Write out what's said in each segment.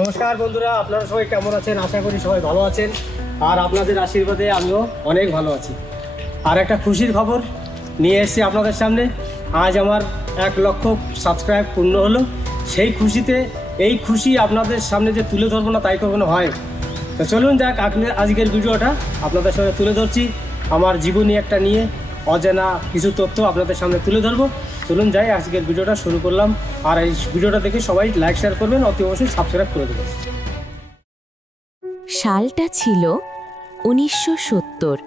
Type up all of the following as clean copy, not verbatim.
নমস্কার বন্ধুরা, আপনারা সবাই কেমন আছেন? আশা করি সবাই ভালো আছেন, আর আপনাদের আশীর্বাদে আমিও অনেক ভালো আছি। আর একটা খুশির খবর নিয়ে এসেছি আপনাদের সামনে। আজ আমার 1,00,000 সাবস্ক্রাইব পূর্ণ হলো। সেই খুশিতে এই খুশি আপনাদের সামনে যে তুলে ধরবো না তাই কখনো হয়। তো চলুন যাক, আজকের ভিডিওটা আপনাদের সামনে তুলে ধরছি। আমার জীবনী একটা নিয়ে অজানা কিছু তথ্য আপনাদের সামনে তুলে ধরবো। চলুন যাই, আজকের ভিডিওটা শুরু করলাম। আর এই ভিডিওটা দেখে সবাই লাইক শেয়ার করবেন, অতি অবশ্যই সাবস্ক্রাইব করে দেবেন। সালটা ছিল 1970।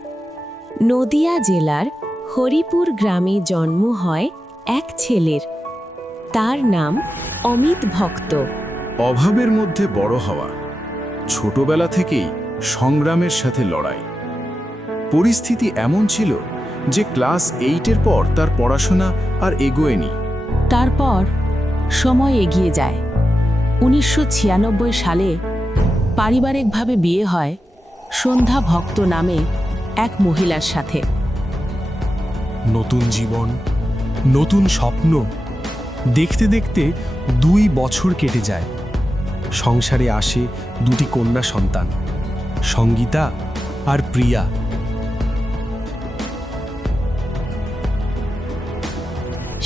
নদিয়া জেলার হরিপুর গ্রামে জন্ম হয় এক ছেলের। তার নাম অমিত ভক্ত। অভাবের মধ্যে বড় হওয়া, ছোটবেলা থেকেই সংগ্রামের সাথে লড়াই। পরিস্থিতি এমন ছিল যে ক্লাস 8-এর পর তার পড়াশোনা আর এগোয়নি। তারপর সময় এগিয়ে যায়। 1996 সালে পারিবারিকভাবে বিয়ে হয় সন্ধ্যা ভক্ত নামে এক মহিলার সাথে। নতুন জীবন, নতুন স্বপ্ন দেখতে দেখতে 2 বছর কেটে যায়। সংসারে আসে 2টি কন্যা সন্তান, সঙ্গীতা আর প্রিয়া।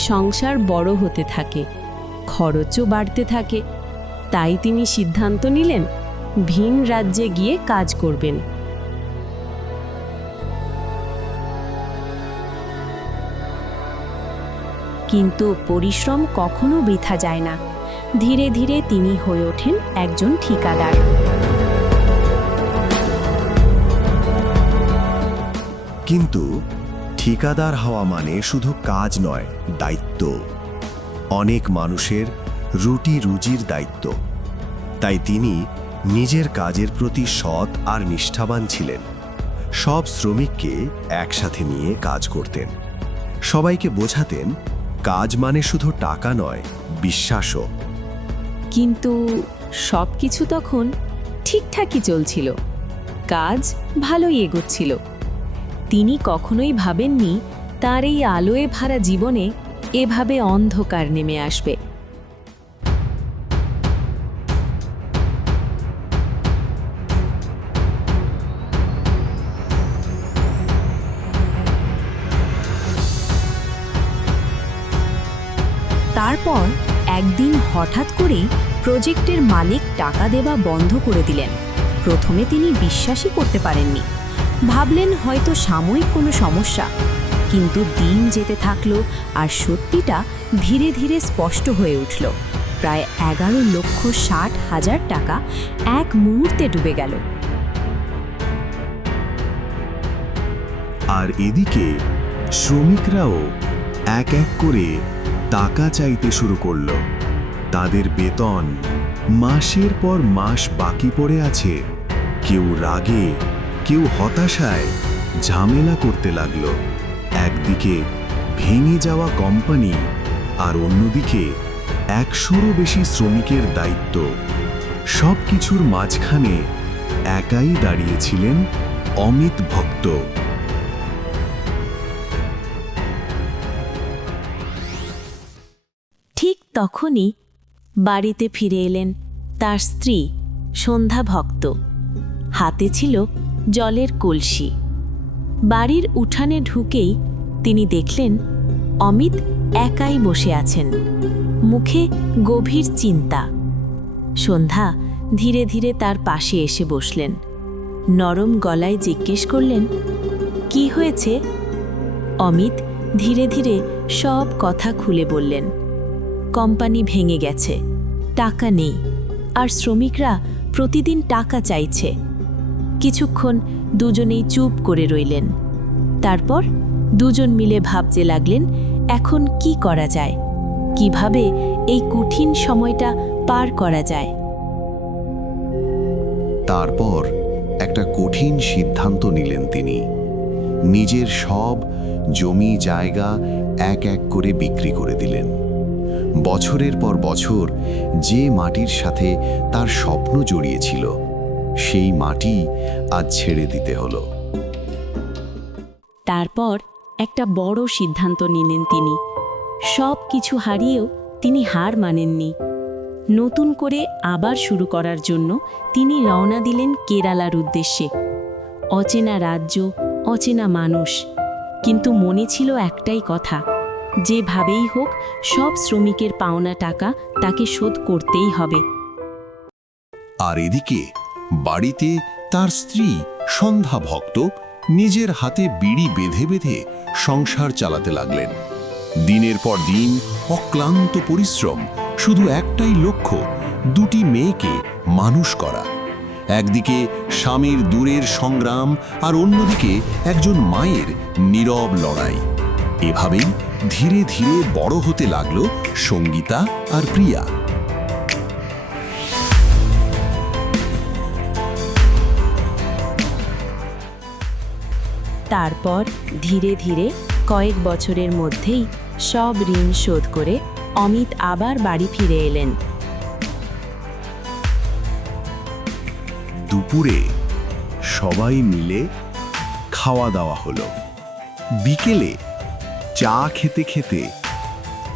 সংসার বড় হতে থাকে, খরচও বাড়তে থাকে। তাই তিনি সিদ্ধান্ত নিলেন ভিন রাজ্যে গিয়ে কাজ করবেন। কিন্তু পরিশ্রম কখনো বৃথা যায় না। ধীরে ধীরে তিনি হয়ে ওঠেন একজন ঠিকাদার। কিন্তু ঠিকাদার হওয়া মানে শুধু কাজ নয়, দায়িত্ব। অনেক মানুষের রুটি রুজির দায়িত্ব। তাই তিনি নিজের কাজের প্রতি সৎ আর নিষ্ঠাবান ছিলেন। সব শ্রমিককে একসাথে নিয়ে কাজ করতেন। সবাইকে বোঝাতেন কাজ মানে শুধু টাকা নয়, বিশ্বাসও। কিন্তু সবকিছু তখন ঠিকঠাকই চলছিল, কাজ ভালোই এগোচ্ছিল। তিনি কখনোই ভাবেননি তার এই আলোয় ভরা জীবনে এভাবে অন্ধকার নেমে আসবে। তারপর একদিন হঠাৎ করেই প্রজেক্টের মালিক টাকা দেওয়া বন্ধ করে দিলেন। প্রথমে তিনি বিশ্বাসই করতে পারেননি। ভাবলেন হয়তো সাময়িক কোনো সমস্যা। কিন্তু দিন যেতে থাকলো আর সত্যিটা ধীরে ধীরে স্পষ্ট হয়ে উঠল। প্রায় 11,60,000 টাকা এক মুহূর্তে ডুবে গেল। আর এদিকে শ্রমিকরাও এক এক করে টাকা চাইতে শুরু করল। তাদের বেতন মাসের পর মাস বাকি পড়ে আছে। কেউ রাগে, কেউ হতাশায় ঝামেলা করতে লাগলো। একদিকে ভেঙে যাওয়া কোম্পানি, আর অন্যদিকে 100-রও বেশি শ্রমিকের দায়িত্ব। সব কিছুর মাঝখানে একাই দাঁড়িয়েছিলেন অমিত ভক্ত। ঠিক তখনই বাড়িতে ফিরে এলেন তার স্ত্রী সন্ধ্যা ভক্ত। হাতে ছিল জলের কলসি। বাড়ির উঠানে ঢুকেই তিনি দেখলেন অমিত একাই বসে আছেন, মুখে গভীর চিন্তা। সন্ধ্যা ধীরে ধীরে তার পাশে এসে বসলেন। নরম গলায় জিজ্ঞেস করলেন, কি হয়েছে? অমিত ধীরে ধীরে সব কথা খুলে বললেন। কোম্পানি ভেঙে গেছে, টাকা নেই, আর শ্রমিকরা প্রতিদিন টাকা চাইছে। কিছুক্ষণ দুজনেই চুপ করে রইলেন। তারপর দুজন মিলে ভাবতে লাগলেন এখন কি করা যায়, কিভাবে এই কঠিন সময়টা পার করা যায়। তারপর একটা কঠিন সিদ্ধান্ত নিলেন তিনি। নিজের সব জমি জায়গা এক এক করে বিক্রি করে দিলেন। বছরের পর বছর যে মাটির সাথে তার স্বপ্ন জড়িয়েছিল, সেই মাটি আজ ছেড়ে দিতে হলো। তারপর একটা বড় সিদ্ধান্ত নিলেন তিনি। সব কিছু হারিয়েও তিনি হার মানেননি। নতুন করে আবার শুরু করার জন্য তিনি রওনা দিলেন কেরালার উদ্দেশ্যে। অচেনা রাজ্য, অচেনা মানুষ, কিন্তু মনে ছিল একটাই কথা, যেভাবেই হোক সব শ্রমিকের পাওনা টাকা তাকে শোধ করতেই হবে। আর এদিকে বাড়িতে তার স্ত্রী সন্ধ্যা ভক্ত নিজের হাতে বিড়ি বেঁধে বেঁধে সংসার চালাতে লাগলেন। দিনের পর দিন অক্লান্ত পরিশ্রম, শুধু একটাই লক্ষ্য, দুটি মেয়েকে মানুষ করা। একদিকে স্বামীর দূরের সংগ্রাম আর অন্যদিকে একজন মায়ের নীরব লড়াই। এভাবেই ধীরে ধীরে বড় হতে লাগলো সঙ্গীতা আর প্রিয়া। তারপর ধীরে ধীরে কয়েক বছরের মধ্যেই সব ঋণ শোধ করে অমিত আবার বাড়ি ফিরে এলেন। দুপুরে সবাই মিলে খাওয়া দাওয়া হলো। বিকেলে চা খেতে খেতে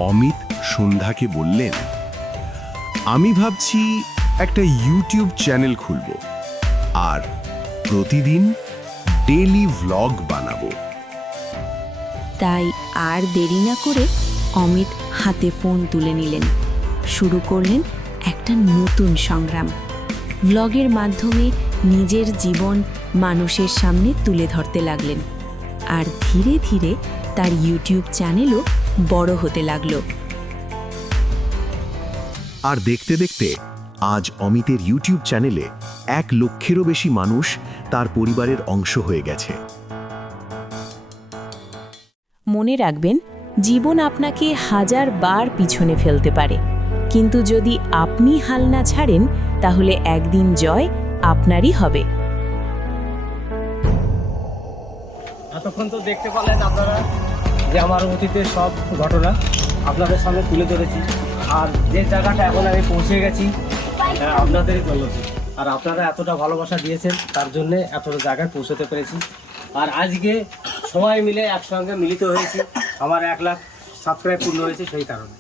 অমিত সন্ধ্যাকে বললেন, আমি ভাবছি একটা ইউটিউব চ্যানেল খুলব আর প্রতিদিন ডেইলি ভ্লগ বানাবো। তাই আর দেরি না করে অমিত হাতে ফোন তুলে নিলেন। শুরু করলেন একটা নতুন সংগ্রাম। ভ্লগের মাধ্যমে নিজের জীবন মানুষের সামনে তুলে ধরতে লাগলেন। আর ধীরে ধীরে তার ইউটিউব চ্যানেলও বড় হতে লাগলো। আর দেখতে দেখতে আজ অমিতের ইউটিউব চ্যানেলে 1 লক্ষেরও বেশি মানুষ তার পরিবারের অংশ হয়ে গেছে। মনে রাখবেন, জীবন আপনাকে 1000 বার পিছনে ফেলতে পারে, কিন্তু যদি আপনি হাল না ছাড়েন তাহলে একদিন জয় আপনারই হবে। এতক্ষণ তো দেখতে পারলেন আপনারা যে আমার অতীতের সব ঘটনা আপনাদের সামনে তুলে ধরেছি। আর যে জায়গাটা এখন আমি পৌঁছে গেছি আপনাদেরই দৌলতে। আর আপনারা এতটা ভালোবাসা দিয়েছেন, তার জন্যে এতটা জায়গায় পৌঁছতে পেরেছি। আর আজকে সবাই মিলে একসঙ্গে মিলিত হয়েছি, আমার 1 লাখ সাবস্ক্রাইব পূর্ণ হয়েছে, সেই কারণে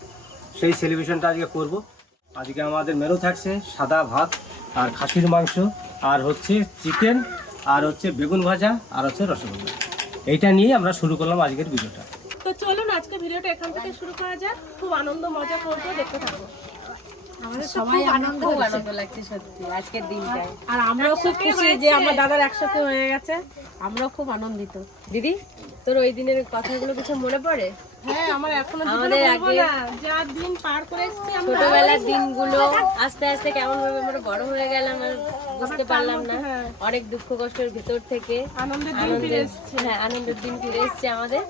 সেই সেলিব্রেশনটা আজকে করব। আজকে আমাদের মেনু থাকছে সাদা ভাত আর খাসির মাংস আর হচ্ছে চিকেন আর হচ্ছে বেগুন ভাজা আর হচ্ছে রসগোল্লা। এইটা নিয়ে আমরা শুরু করলাম আজকের ভিডিওটা। তো চলুন আজকে ভিডিওটা এখান থেকে শুরু করা যাক। খুব আনন্দ মজা করবো, দেখতে থাকবো। আমাদের সবাই আনন্দ লাগছে সত্যি আজকের দিনটায়। আর আমরাও খুব খুশি যে আমার দাদার একসাথে হয়ে গেছে। আমরাও খুব আনন্দিত। দিদি, তোর ওই দিনের কথাগুলো কিছু মনে পড়ে? হ্যাঁ, আমার এখনো আমাদের আগে যা দিন পার করে এসেছি আমরা। ছোটবেলার দিনগুলো আস্তে আস্তে কেমন ভাবে আমরা বড় হয়ে গেলাম আর বুঝতে পারলাম না। অনেক দুঃখ কষ্টের ভেতর থেকে আনন্দের দিন ফিরে এসেছে। হ্যাঁ, আনন্দের দিন ফিরে এসেছে আমাদের।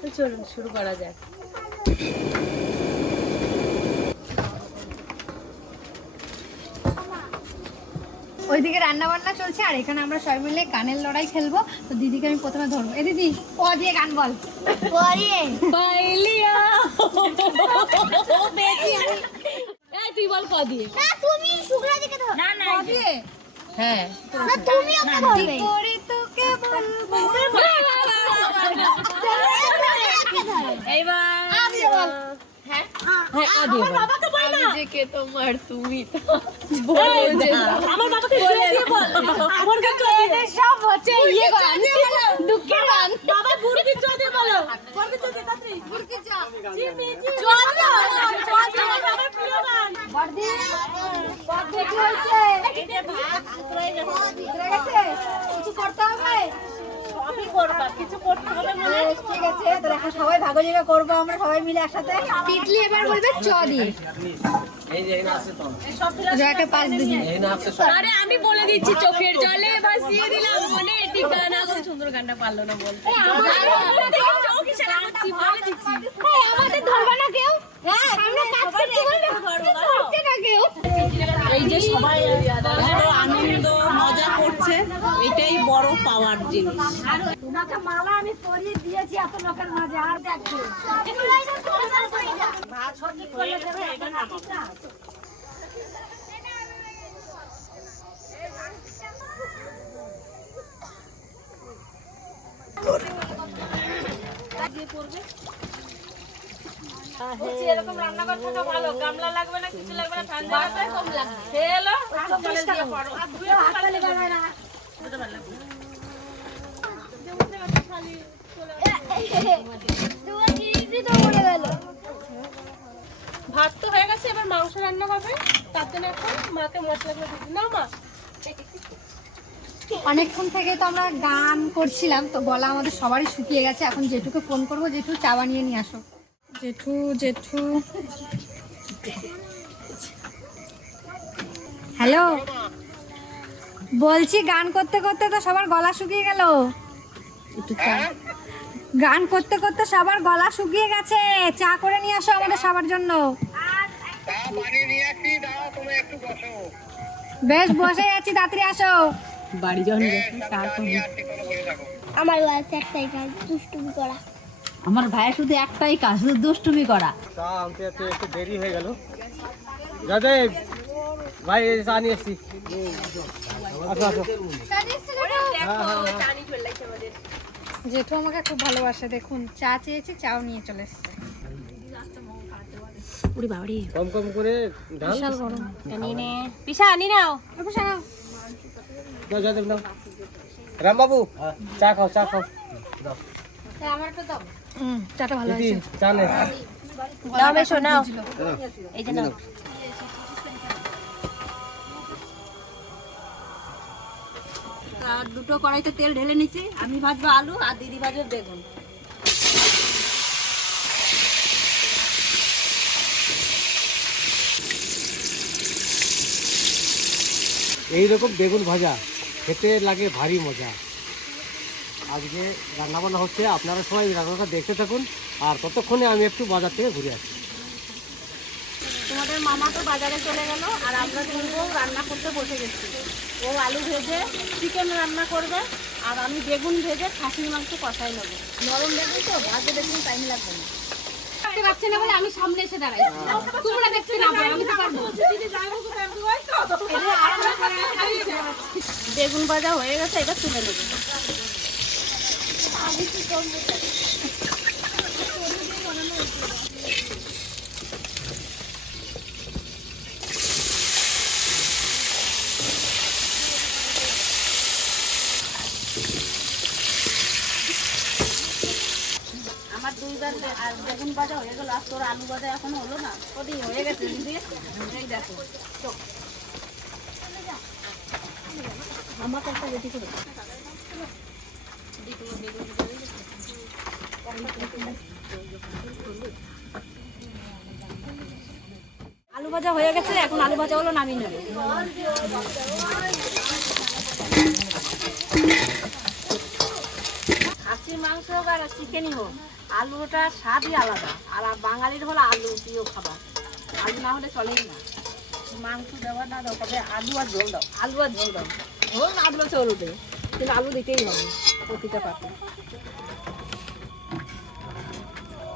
তো চলুন শুরু করা যাক। ওইদিকে রান্না বান্না চলছে আর এখানে আমরা সবাই মিলে গানের লড়াই খেলবো। তো দিদিকে আমি প্রথমে ধরবো। এ দিদি, প দিয়ে গান বল। প দিয়ে পাইলিয়া এই তুই বল ক দিয়ে। না, তুমি শুকনা দিকে ধর। না না প দিয়ে। হ্যাঁ, না, তুমি ওকে ধরবে। তোরে তোকে বলবো। এইবার আমি বল। হ্যাঁ আদিও বল। বাবাকে বল না। নিজেকে তোমার তুমি তো আমার বাবাকে বলে দিয়ে বল। আমার কাছে এটা সব হচ্ছে ইয়ে গান, দুঃখের গান। বাবা বুড়কি চলে বলো। বুড়কি চলে তাড়াতাড়ি। বুড়কি চা। চিনি চল না, চল না। বাবার প্রিয় গান। বড়দি, বড়দি কি হয়েছে? এটা ভাত ভিতরে গেছে? কিছু করতে হবে? সবই করবা, কিছু করতে হবে মনে। ঠিক আছে, তো এখন সবাই ভাগযোগ করবো আমরা সবাই মিলে একসাথে। তিতলি এবার বলবে চ দিয়ে। জয়কে পাঁচ দিবি। আরে আমি বলে দিচ্ছি, চোখের জলে ভাসিয়ে দিলাম মনে ঠিকানা। খুব সুন্দর গানটা পারলো না বলতে। চোখ ইশারা করছি, বলে দিচ্ছি। আমাদের ধরবে না কেউ? হ্যাঁ, আমরা কাজ করছি বলে ধরছে না কেউ। এই যে সবাই এত আনন্দ মজা করছে, এটাই বড় পাওয়ার জিনিস। তোমাকে মালা আমি পরিয়ে দিয়েছি এত লোকের মাঝে, আর দেখবে ভাত সত্যি হয়ে গেছে, এবার নামাবো। বলছি এরকম রান্নাঘর থাকা ভালো, গামলা লাগবে না, কিছু লাগবে না, ঠান্ডা লাগবে, কম লাগবে। খেয়ে এলো, একটু জলে দিয়ে পড়ো। ভাত তো হয়ে গেছে, এবার মাংস রান্না হবে। তার জন্য এখন মাকে মশলাগুলো দিচ্ছি না মা। অনেকক্ষণ থেকে তো আমরা গান করছিলাম, তো গলা আমাদের সবারই শুকিয়ে গেছে। এখন জেঠুকে ফোন করবো, জেঠু চা বানিয়ে নিয়ে আসো। জেঠু জেঠু হ্যালো, বলছি গান করতে করতে তো সবার গলা শুকিয়ে গেল। গান করতে করতে সবার গলা শুকিয়ে গেছে, চা করে নিয়ে আসো আমাদের সবার জন্য। বেশ, বসে আছি, তাড়াতাড়ি আসো। আমার বয়স একটাই কাজ, দুষ্টুমি করা। আমার ভাইয়ের শুধু একটাই কাজ, শুধু দুষ্টুমি করা। চা আনতে একটু দেরি হয়ে গেল। জয়দেব ভাই, এই চা নিয়ে এসছি। আসো আসো। জেঠু আমাকে খুব ভালোবাসে, দেখুন চা চেয়েছি, চাও নিয়ে চলে এসছে। কম কম করে ঢাল। পিসা আনি নাও। দাও জয়দেব, নাও। রামবাবু, চা খাও, চা খাও। আমার তো দাও। চাটা ভালো দিদি, হয়েছে। চা নে। নাও বেশো নাও। এই যে নাও। আর দুটো কড়াইতে তেল ঢেলে নিচ্ছি, আমি ভাজবো আলু আর দিদি ভাজবে বেগুন। এইরকম বেগুন ভাজা খেতে লাগে ভারী মজা। আজকে রান্নাবান্না হচ্ছে, আপনারা সবাই রান্নাটা দেখতে থাকুন। আর ততক্ষণে আমি একটু বাজার থেকে ঘুরে আসি। তোমাদের মামা তো বাজারে চলে গেল, আর আমরা কিন্তু রান্না করতে বসে গেছি। ও আলু ভেজে চিকেন রান্না করবে, আর আমি বেগুন ভেজে খাসির মাংস কষাই নেবো। নরম বেগুন তো, ভাজতে বেগুন টাইম লাগবে না। দেখতে পাচ্ছে না বলে আমি সামনে এসে দাঁড়াই, তোমরা দেখতে না পারো, আমি তো পারবো। বেগুন ভাজা হয়ে গেছে, এটা তুলে নেবো। আমার দুইবার আর বেগুন ভাজা হয়ে গেল, আর তোর আলু ভাজা এখনো হলো না। ওদিকে হয়ে গেছে দিদি, এই দেখো। আমাকে একটা রেডি করে আলু ভাজা হয়ে গেছে, এখন আলু ভাজা হলো, নামিয়ে নেবে। খাসির মাংস হোক আর চিকেনই হোক, আলুটা স্বাদই আলাদা। আর বাঙালির হলো আলু প্রিয় খাবার, আলু না হলে চলেই না। মাংস দেওয়া না দাও, তবে আলু আর ঝোল দাও, আলু আর ঝোল দাও। ঝোল না দিলেও চলবে, কিন্তু আলু দিতেই হবে প্রতিটা পাতে।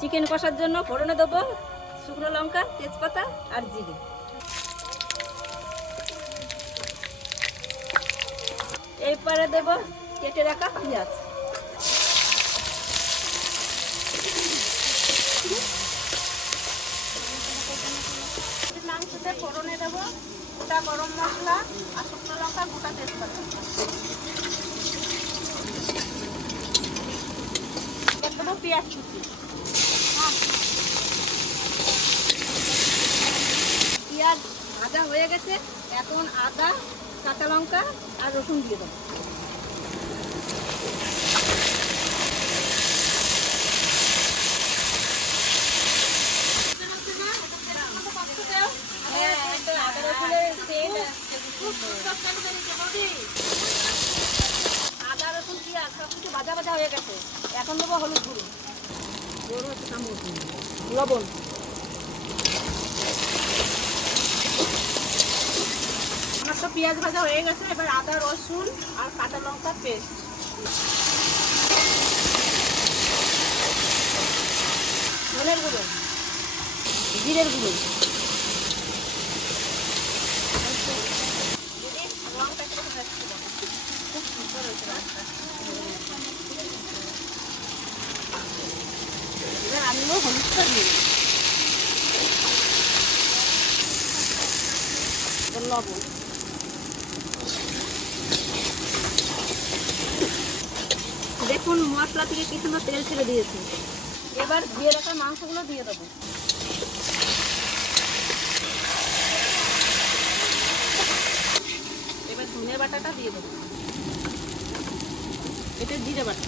চিকেন কষার জন্য ফোড়নে দেবো শুকনো লঙ্কা, তেজপাতা আর জিরে। এরপরে দেবো কেটে রাখা পেঁয়াজ। মাংসতে ফোড়নে দেবো গোটা গরম মশলা আর শুকনো লঙ্কা, গোটা তেজপাতা। দেবো পেঁয়াজ কুচি। পেঁয়াজ ভাজা হয়ে গেছে, এখন আদা, কাঁচা লঙ্কা আর রসুন দিয়ে দেবো। আদা রসুন পেঁয়াজ সব কিছু ভাজা ভাজা হয়ে গেছে, এখন দেবো হলুদ গুঁড়ো, লবণ। আমার তো পেঁয়াজ ভাজা হয়ে গেছে, এবার আদা রসুন আর কাঁচা লঙ্কা পেস্ট, ধনের গুঁড়ো, জিরের গুঁড়ো, এবার আমিও হলুদটা দিয়ে দিই। লবণ। দেখুন মশলা থেকে কি সুন্দর তেল ছেড়ে দিয়েছে। এবার ধুয়ে রাখা মাংসগুলো দিয়ে দেবো। এবার ধনে বাটাটা দিয়ে দেবো। এটা জিরে বাটা।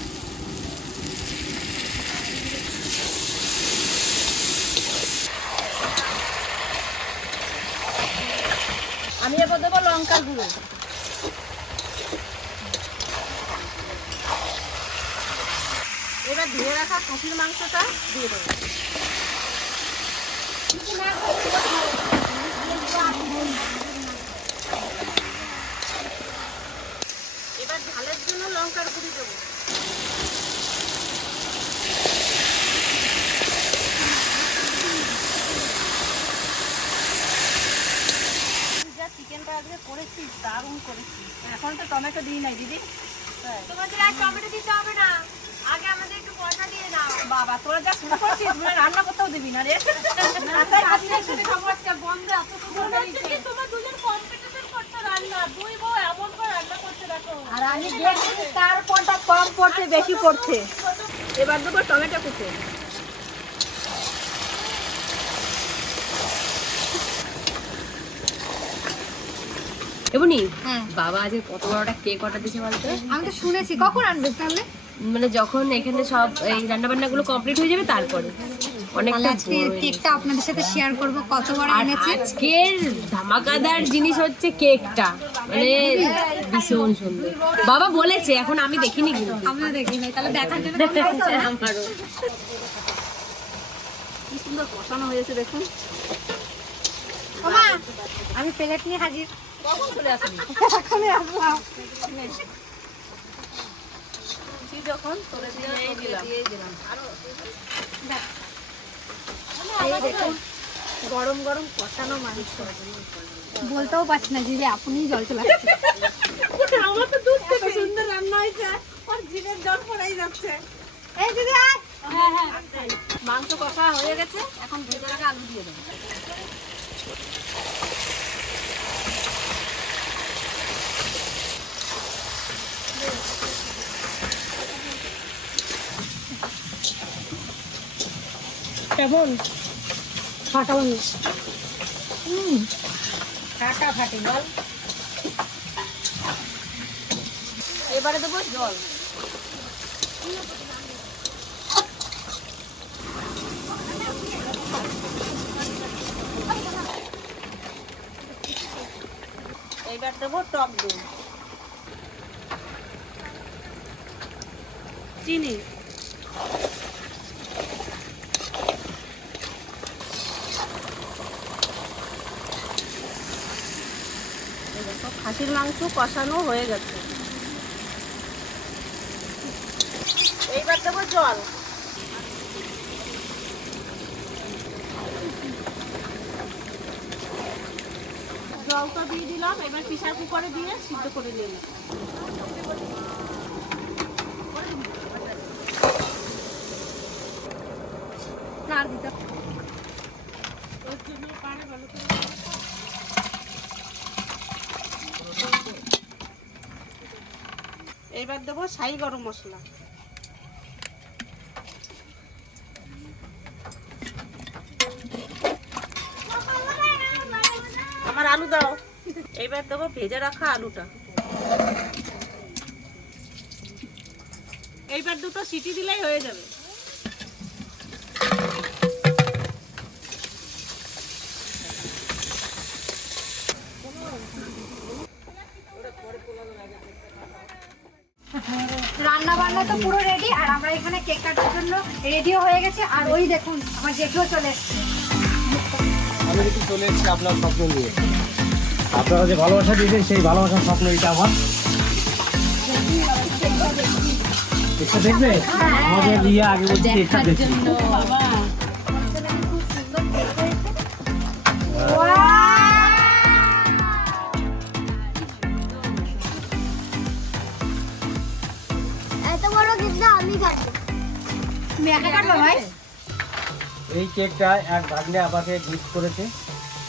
আমি এবার দেবো লঙ্কার গুঁড়ো। এবার ধুয়ে রাখা খাসির মাংসটা দিয়ে দেবো। এবার ঝালের জন্য লঙ্কার গুঁড়ি দেবো। চিকেনটা আজকে করেছি, দারুণ করেছি। এখন তো টমেটো দিই নাই দিদি। তোমাদের আর টমেটো দিতে হবে না, আগে আমাদের একটু পয়সা দিয়ে দাও। বাবা তোরা যা শুরু করছিস মানে রান্না করতেও দিবি না রে। তোমরা দুজন কম্পিটিশন করছো রান্না, দুই বউ এমন করে রান্না করতে দেখো। আর আমি দেখছি কার কোনটা কম পড়ছে বেশি পড়ছে। এবার দেবো টমেটো কুচো। এমনি হ্যাঁ, বাবা আজ কত বড় একটা কেক অর্ডার দিয়েছে বলতো? আমি তো শুনেছি। কখন আনবে তাহলে? মানে যখন এখানে সব এই রান্না বান্নাগুলো কমপ্লিট হয়ে যাবে তারপরে। তাহলে অনেকটা আজকে কেকটা আপনাদের সাথে শেয়ার করব কত বড় আর এনেছে। আজকের ধামাকাদার জিনিস হচ্ছে কেকটা, মানে ভীষণ সুন্দর। বাবা বলেছে, এখন আমি দেখিনি কিন্তু। আমরা দেখি নাই, তাহলে দেখার জন্য আমারও কি সুন্দর কষানো হয়েছে দেখুন। ওমা, আমি প্লেট নিয়ে হাজির। কখন চলে আসবি? এখনই আসলাম। তুই যখন তোরে দিয়ে দিলাম। এই দেখুন গরম গরম কষানো মাংস। বলতেও পারছি না জিভে আপনিই জল চলে আসছে। আমার তো দুধ থেকে সুন্দর রান্না হয়েছে, আর জিভের জল পড়াই যাচ্ছে। এই দিদি আয়। হ্যাঁ হ্যাঁ, মাংস কষা হয়ে গেছে, এখন ভেজে রাখা আলু দিয়ে দেবো। কেমন ফাটাবো। ফাটাফাটি বল। এবারে দেবো জল। এইবার দেবো টক দই, চিনি, খাসির মাংস কষানো হয়ে গেছে। এইবার দেবো জল। জলটা দিয়ে দিলাম। এবার প্রেসার কুকারে দিয়ে সিদ্ধ করে নিলাম। না আর দিতে এইবার দেবো শাহি গরম মশলা। আমার আলু দাও। এইবার দেবো ভেজে রাখা আলুটা। এইবার দুটো সিটি দিলেই হয়ে যাবে। রান্না বান্না তো পুরো রেডি, আর আমরা এখানে কেক কাটার জন্য রেডিও হয়ে গেছে। আর ওই দেখুন আমার জেঠুও চলে এসেছে। আমি একটু চলে এসেছি আপনার স্বপ্ন নিয়ে। আপনারা যে ভালোবাসা দিয়েছেন সেই ভালোবাসার স্বপ্ন এটা আমার। এটা দেখবে আমাদের দিয়ে আগে বলছি এটা দেখছি। এত বড় কেকটা আমি কাটবো। তুমি একা কাটবে ভাই? এই কেকটা এক ভাগ্নে আমাকে গিফট করেছে,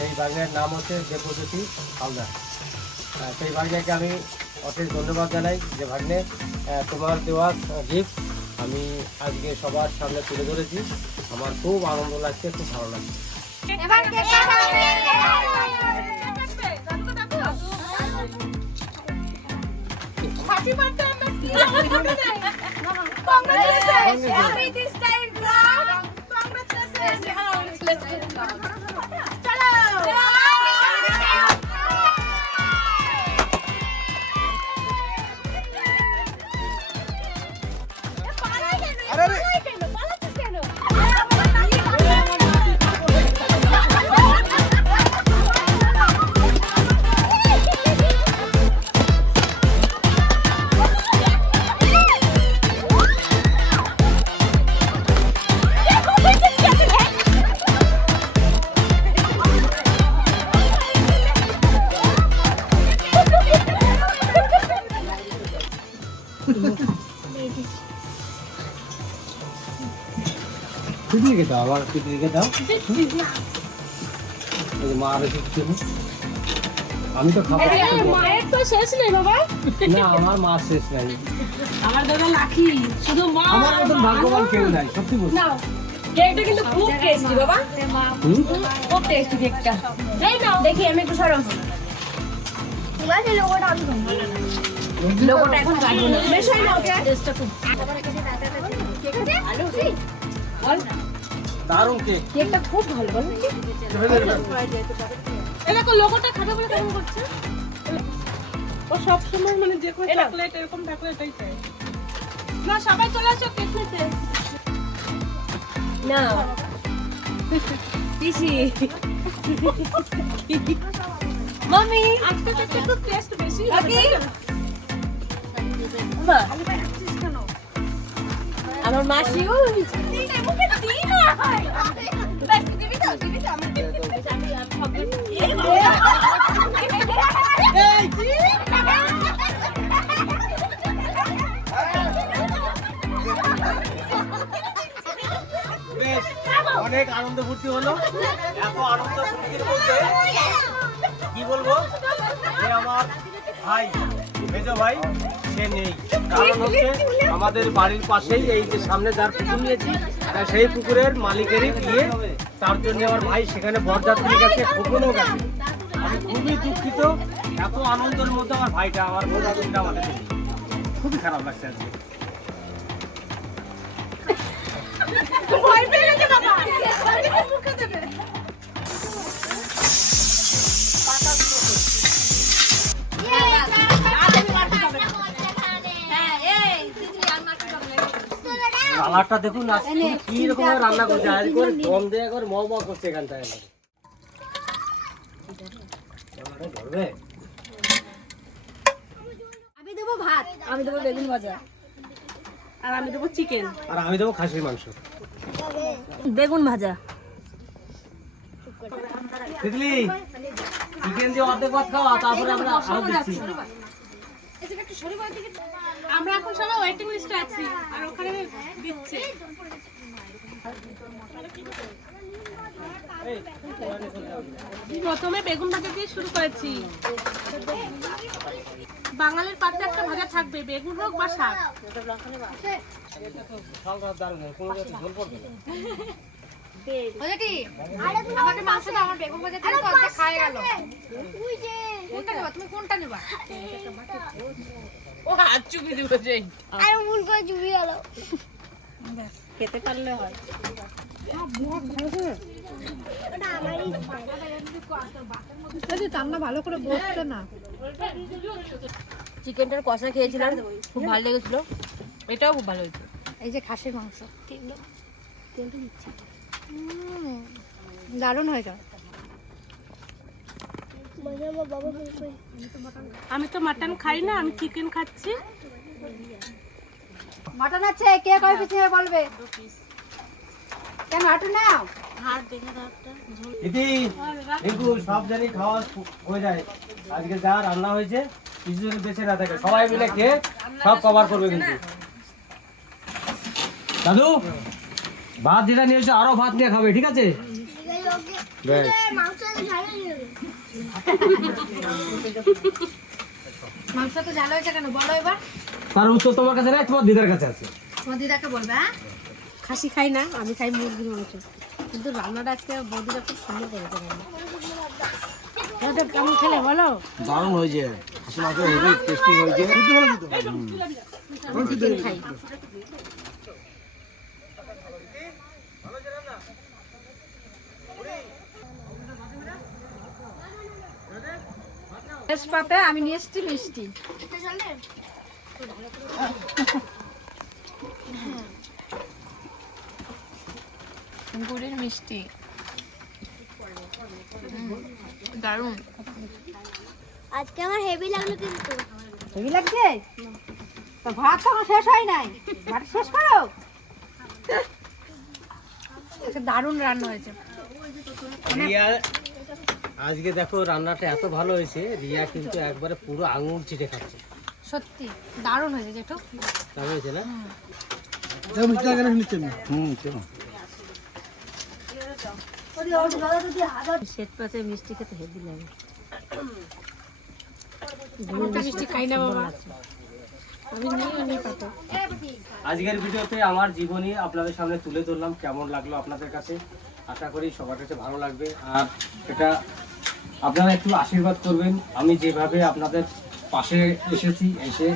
সেই ভাগ্নের নাম হচ্ছে দেবজ্যোতি হালদার। সেই ভাগ্নেকে আমি অশেষ ধন্যবাদ জানাই যে ভাগ্নে তোমার দেওয়া গিফট আমি আজকে সবার সামনে তুলে ধরেছি। আমার খুব আনন্দ লাগছে, খুব ভালো লাগছে। এবার কে কাটাবে? Happy birthday, আমরা কি Congratulations! Happy this time, vlog! Congratulations! চলো! পিকনিকে দাও, আবার পিকনিকে দাও। মা রেখে আমি তো খাবো। মায়ের তো শেষ নেই বাবা। না, আমার মা শেষ নাই। আমার দাদা লাকি, শুধু মা। আমার মতন ভাগ্যবান কেউ নাই, সত্যি বলছি। নাও, কেকটা কিন্তু খুব টেস্টি বাবা। খুব টেস্টি কেকটা। এই নাও, দেখি আমি একটু সরো। লোগোটা এখন কাটবো না। বেশ হয়ে নাও, টেস্টটা খুব। বল। দারুণ কেক। কেকটা খুব ভালো, বল। এরকম লোগোটা খাবে বলে কেমন করছে? ও সব সময় মানে যে কোনো চকলেট এরকম থাকলে এটাই চাই। না, সবাই চলে আসো কেক নিতে। না। পিসি। মামি, আজকে কেকটা একটু টেস্ট বেশি লাগে। মা, আমার মাসিও মুখে দিই না। বাস দিবি তো আমি বেশ, অনেক আনন্দ ফুর্তি হলো। এত আনন্দ ফুর্তির মধ্যে কি বলবো যে আমার ভাই, মেজো ভাই সে নেই। কারণ হচ্ছে আমাদের বাড়ির পাশেই এই যে সামনে যার পুকুর নিয়েছি সেই পুকুরের মালিকেরই বিয়ে, তার জন্য আমার ভাই সেখানে বরযাত্রী গেছে, খোকনও গেছে। আমি খুবই দুঃখিত, এত আনন্দের মধ্যে আমার ভাইটা, আমার বরযাত্রীটা আমাদের নেই। খুবই খারাপ লাগছে আজকে। ভয় পেয়ে গেছে বাবা। মুখে দেবে। কালারটা দেখুন না, কি রকম রান্না করছে আজ করে, দম দিয়ে করে ম ম করছে এখানটায়। আমি দেবো ভাত, আমি দেবো বেগুন ভাজা, আর আমি দেবো চিকেন, আর আমি দেবো খাসির মাংস। বেগুন ভাজা। দেখলি চিকেন দিয়ে অর্ধেক ভাত খাওয়া, তারপরে আমরা আরো দিচ্ছি। আমরা এখন সবাই ওয়েটিং লিস্টে আছি আর ওখানে দিচ্ছে। প্রথমে বেগুন ভাজা দিয়ে শুরু করেছি। বাঙালির পাতে একটা ভাজা থাকবে, বেগুন হোক বা শাক। আমাকে মাংস দাও, আমার বেগুন ভাজা দিয়ে তো অর্ধেক খায় গেল। কোনটা নেবা তুমি, কোনটা নেবা? ও হাত চুপি দিবে যে আর ভুল করে চুপি গেল। খেতে পারলে হয়। রান্না ভালো করে বসছে না। চিকেনটার কষা খেয়েছিলাম, খুব ভালো লেগেছিল। এটাও খুব ভালো হয়েছে। এই যে খাসির মাংস দারুণ হয়েছে। আমি তো মাটন খাই না, আমি চিকেন খাচ্ছি। মাটন আছে, কে কয় পিস নেবে বলবে। কেন হাঁটু নাও? দিদি দেখু সব জানি খাওয়া হয়ে যায়, আজকে যা রান্না হয়েছে কিছু যদি বেঁচে না থাকে সবাই মিলে খেয়ে সব কভার করবে। কিন্তু দাদু ভাত যেটা নিয়েছো আরো ভাত নিয়ে খাবে, ঠিক আছে? মাংস তো ঝাল হয়েছে কেন বলো এবার? তার উত্তর তোমার কাছে নাই, তোমার দিদার কাছে আছে। তোমার দিদাকে বলবে। হ্যাঁ, খাসি খাই না, আমি খাই মুরগির মাংস, কিন্তু রান্নাটা আজকে বৌদিরা খুব সুন্দর করেছে রান্না। এটা কেমন খেলে বলো? দারুণ হয়েছে, খাসি মাংস হেভি টেস্টিং হয়েছে। চিকেন খাই। তেজপাতে আমি নিয়ে এসেছি মিষ্টি। গুড়ের মিষ্টি দারুণ। আজকে আমার হেভি লাগলো কিন্তু। হেভি লাগছে? তো ভাত তো শেষ হয় নাই, ভাত শেষ করো। আচ্ছা, দারুণ রান্না হয়েছে। রিয়া আজকে দেখো রান্নাটা এত ভালো হয়েছে, রিয়া কিন্তু একবারে পুরো আঙুর চিটে খাচ্ছে। সত্যি দারুণ হয়েছে জেঠু। দারুণ হয়েছে না? শ্বেত পাতে মিষ্টি খেতে হেভি লাগে। মিষ্টি খাই না বাবা। আমি নিয়ে পাতে। আজকের ভিডিওতে আমার জীবনী আপনাদের সামনে তুলে ধরলাম। কেমন লাগলো আপনাদের কাছে? আশা করি সবার কাছে ভালো লাগবে। আর এটা আপনারা একটু আশীর্বাদ করবেন। আমি যেভাবে আপনাদের পাশে এসেছি, এসে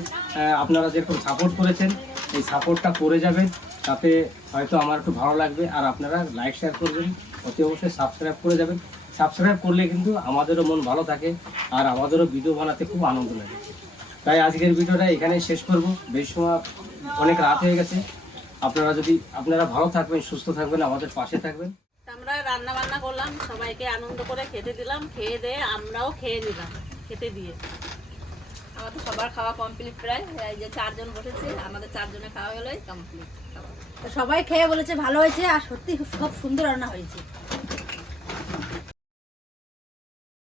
আপনারা যেরকম সাপোর্ট করেছেন, এই সাপোর্টটা করে যাবেন, তাতে হয়তো আমার একটু ভালো লাগবে। আর আপনারা লাইক শেয়ার করবেন, অতি অবশ্যই সাবস্ক্রাইব করে যাবেন। সাবস্ক্রাইব করলে কিন্তু আমাদেরও মন ভালো থাকে, আর আমাদেরও ভিডিও বানাতে খুব আনন্দ লাগে। তাই আজকের ভিডিওটা এখানেই শেষ করব। বেশ সময় অনেক রাত হয়ে গেছে। আপনারা ভালো থাকবেন, সুস্থ থাকবেন, আমাদের পাশে থাকবেন। আমরা রান্না বান্না করলাম, সবাইকে আনন্দ করে খেতে দিলাম, খেয়ে দিয়ে আমরাও খেয়ে নিলাম। খেতে দিয়ে আমাদের সবার খাওয়া কমপ্লিট প্রায়। এই যে 4 জন বসেছি, আমাদের 4 জনের খাওয়া হলোই কমপ্লিট। সবাই খেয়ে বলেছে ভালো হয়েছে, আর সত্যি খুব সুন্দর রান্না হয়েছে।